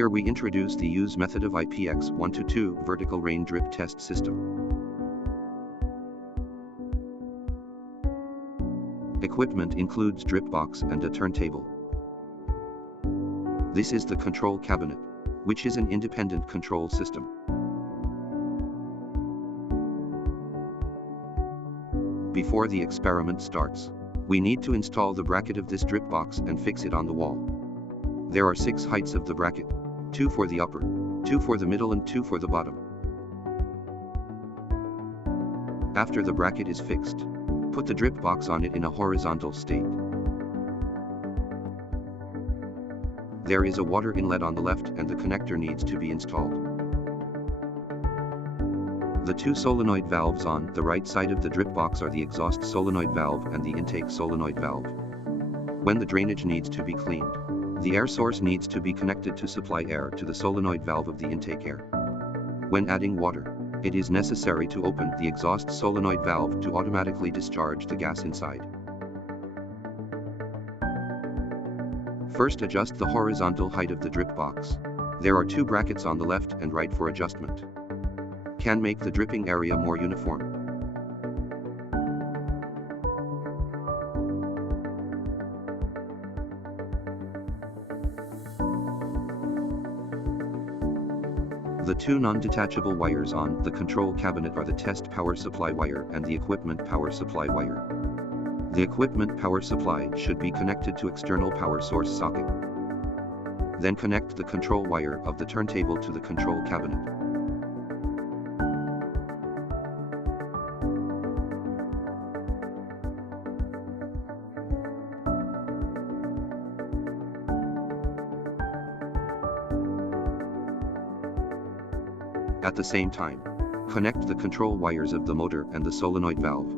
Here we introduce the use method of IPX1 vertical rain drip test system. Equipment includes drip box and a turntable. This is the control cabinet, which is an independent control system. Before the experiment starts, we need to install the bracket of this drip box and fix it on the wall. There are 6 heights of the bracket, 2 for the upper, 2 for the middle and 2 for the bottom. After the bracket is fixed, put the drip box on it in a horizontal state. There is a water inlet on the left and the connector needs to be installed. The 2 solenoid valves on the right side of the drip box are the exhaust solenoid valve and the intake solenoid valve. When the drainage needs to be cleaned, the air source needs to be connected to supply air to the solenoid valve of the intake air. When adding water, it is necessary to open the exhaust solenoid valve to automatically discharge the gas inside. First, adjust the horizontal height of the drip box. There are 2 brackets on the left and right for adjustment. Can make the dripping area more uniform. The 2 non-detachable wires on the control cabinet are the test power supply wire and the equipment power supply wire. The equipment power supply should be connected to external power source socket. Then connect the control wire of the turntable to the control cabinet. At the same time, connect the control wires of the motor and the solenoid valve.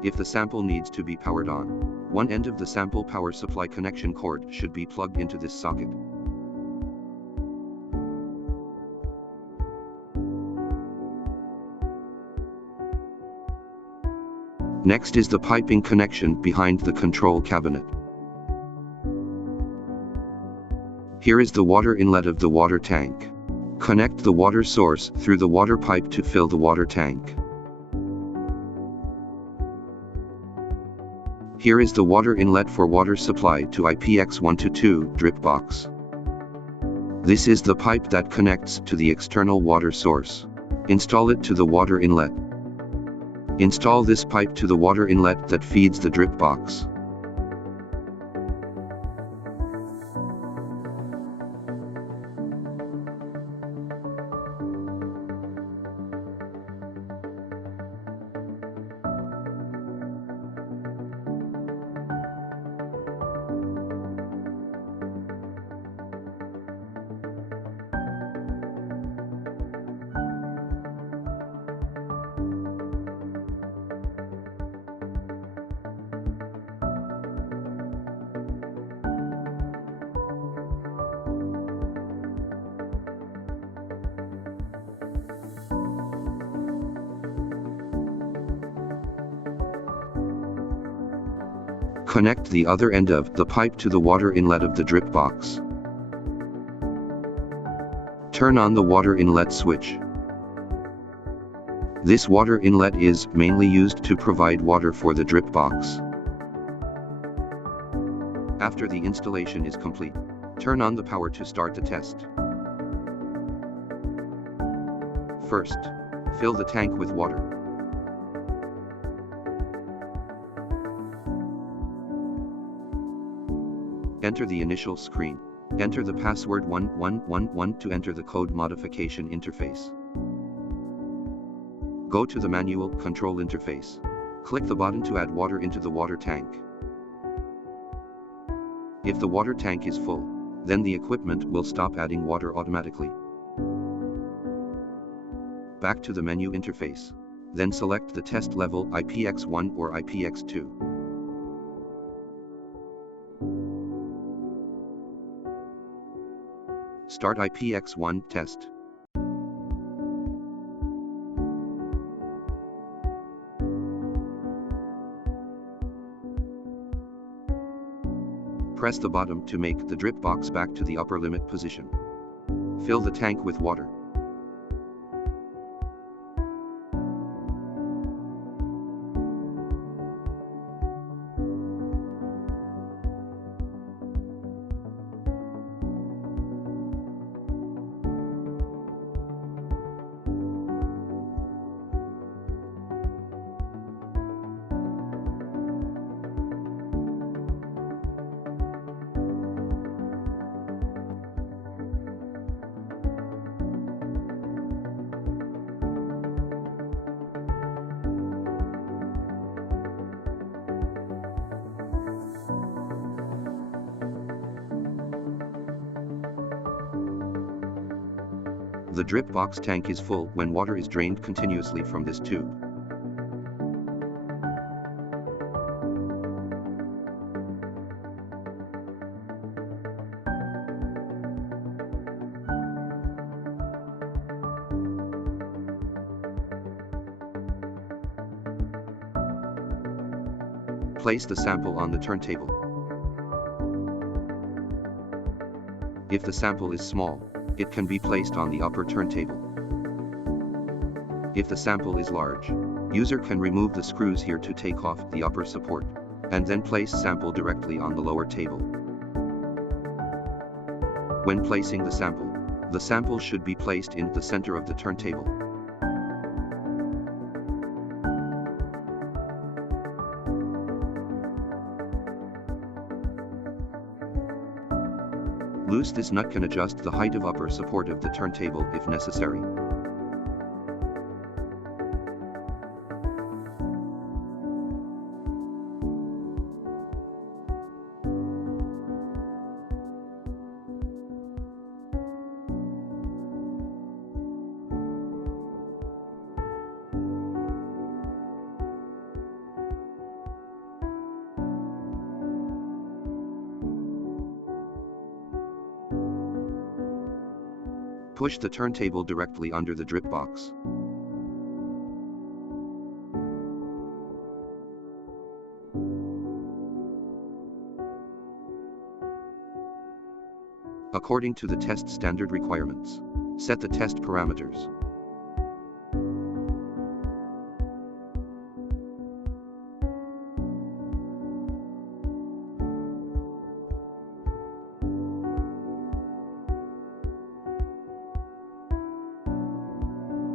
If the sample needs to be powered on, one end of the sample power supply connection cord should be plugged into this socket. Next is the piping connection behind the control cabinet. Here is the water inlet of the water tank. Connect the water source through the water pipe to fill the water tank. Here is the water inlet for water supply to IPX1 drip box. This is the pipe that connects to the external water source. Install it to the water inlet. Install this pipe to the water inlet that feeds the drip box. Connect the other end of the pipe to the water inlet of the drip box. Turn on the water inlet switch. This water inlet is mainly used to provide water for the drip box. After the installation is complete, turn on the power to start the test. First, fill the tank with water. Enter the initial screen. Enter the password 1111 to enter the code modification interface. Go to the manual control interface. Click the button to add water into the water tank. If the water tank is full, then the equipment will stop adding water automatically. Back to the menu interface. Then select the test level IPX1 or IPX2. Start IPX1 test. Press the bottom to make the drip box back to the upper limit position. Fill the tank with water. The drip box tank is full when water is drained continuously from this tube. Place the sample on the turntable. If the sample is small, it can be placed on the upper turntable. If the sample is large, user can remove the screws here to take off the upper support, and then place sample directly on the lower table. When placing the sample should be placed in the center of the turntable. Loose this nut can adjust the height of upper support of the turntable if necessary. Push the turntable directly under the drip box. According to the test standard requirements, set the test parameters.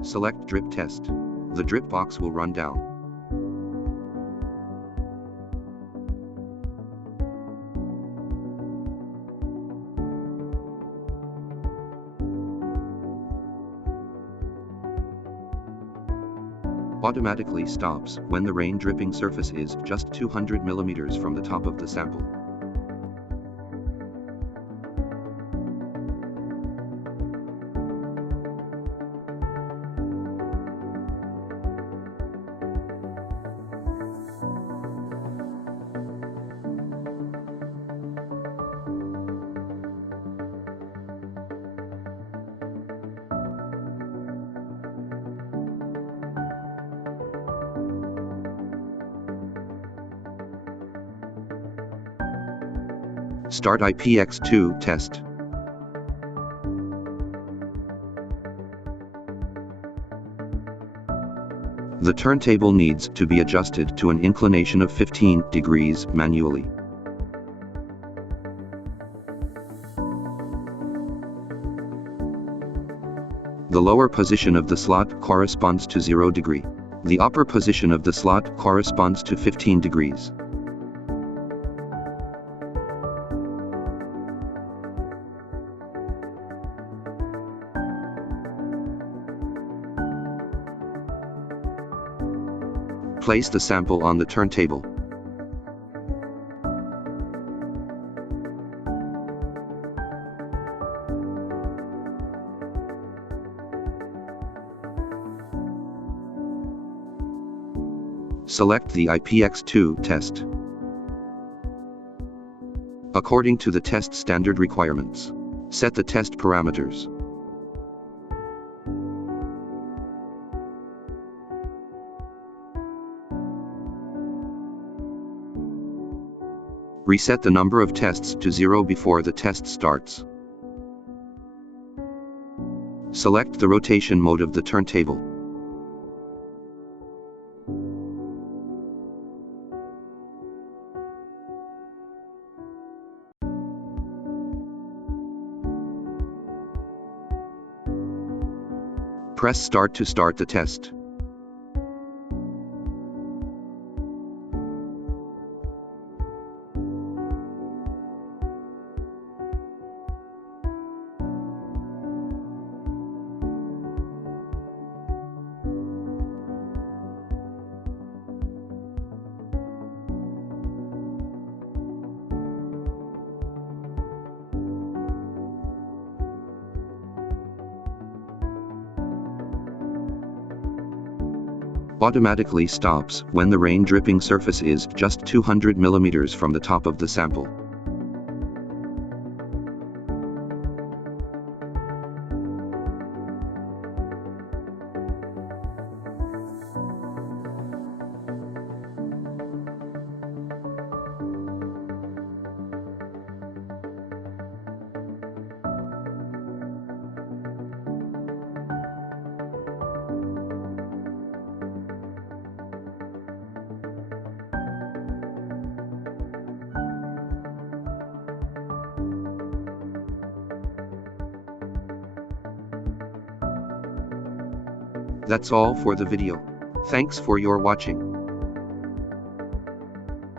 Select drip test. The drip box will run down. Automatically stops when the rain dripping surface is just 200 mm from the top of the sample. Start IPX2 test. The turntable needs to be adjusted to an inclination of 15 degrees manually. The lower position of the slot corresponds to 0 degree. The upper position of the slot corresponds to 15 degrees. Place the sample on the turntable. Select the IPX2 test according to the test standard requirements. Set the test parameters. Reset the number of tests to 0 before the test starts. Select the rotation mode of the turntable. Press Start to start the test. Automatically stops when the rain dripping surface is just 200 mm from the top of the sample. That's all for the video. Thanks for your watching.